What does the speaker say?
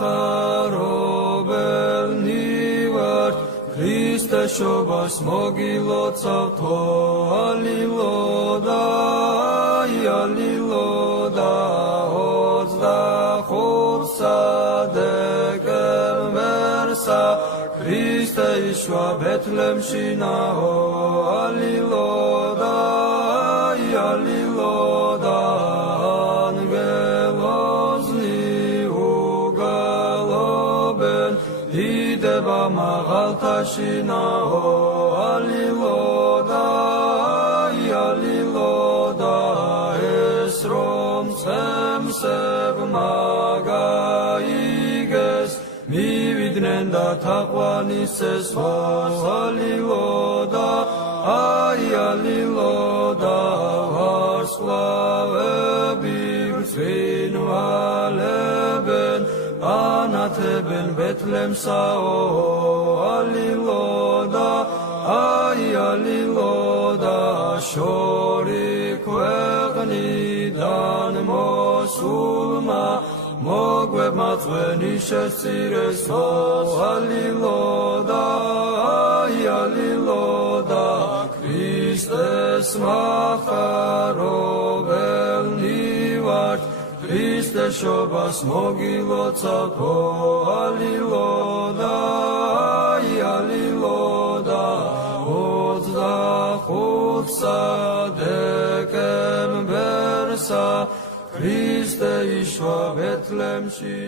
მახარობელნი ვართ, ქრისტეს შობას მოგილოცავთო, ალილოდა, ალილოდა, 25-სა დეკემბერსა, ქრისტე იშვა ბეთლემში ნაო, ალილოდა, ალილოდა, ანგელოზნი უგალობენ, იდება მაღალთაში ნაო, ალილოდა, ალილოდა, ეს რომ წემსებმა გაიგეს, მივიდნენ და თაყვანისეს, ალილოდა, ალილოდა, ვარსკვლავები ბრწყინვალებენ, ანათებენ ბეთლემსაო, ალილოდა, ალილოდა, შორი ქვეყნიდან მოსულმა, მოგვებმა წვენი შესწირესო, ალილოდა, ალილოდა, ქრისტეს მახარობელნი ვართ, ქრისტეს შობას მოგილოცავთო, ალილოდა, ალილოდა, 25-სა დეკემბერსა, ქრისტე იშვა ბეთლემში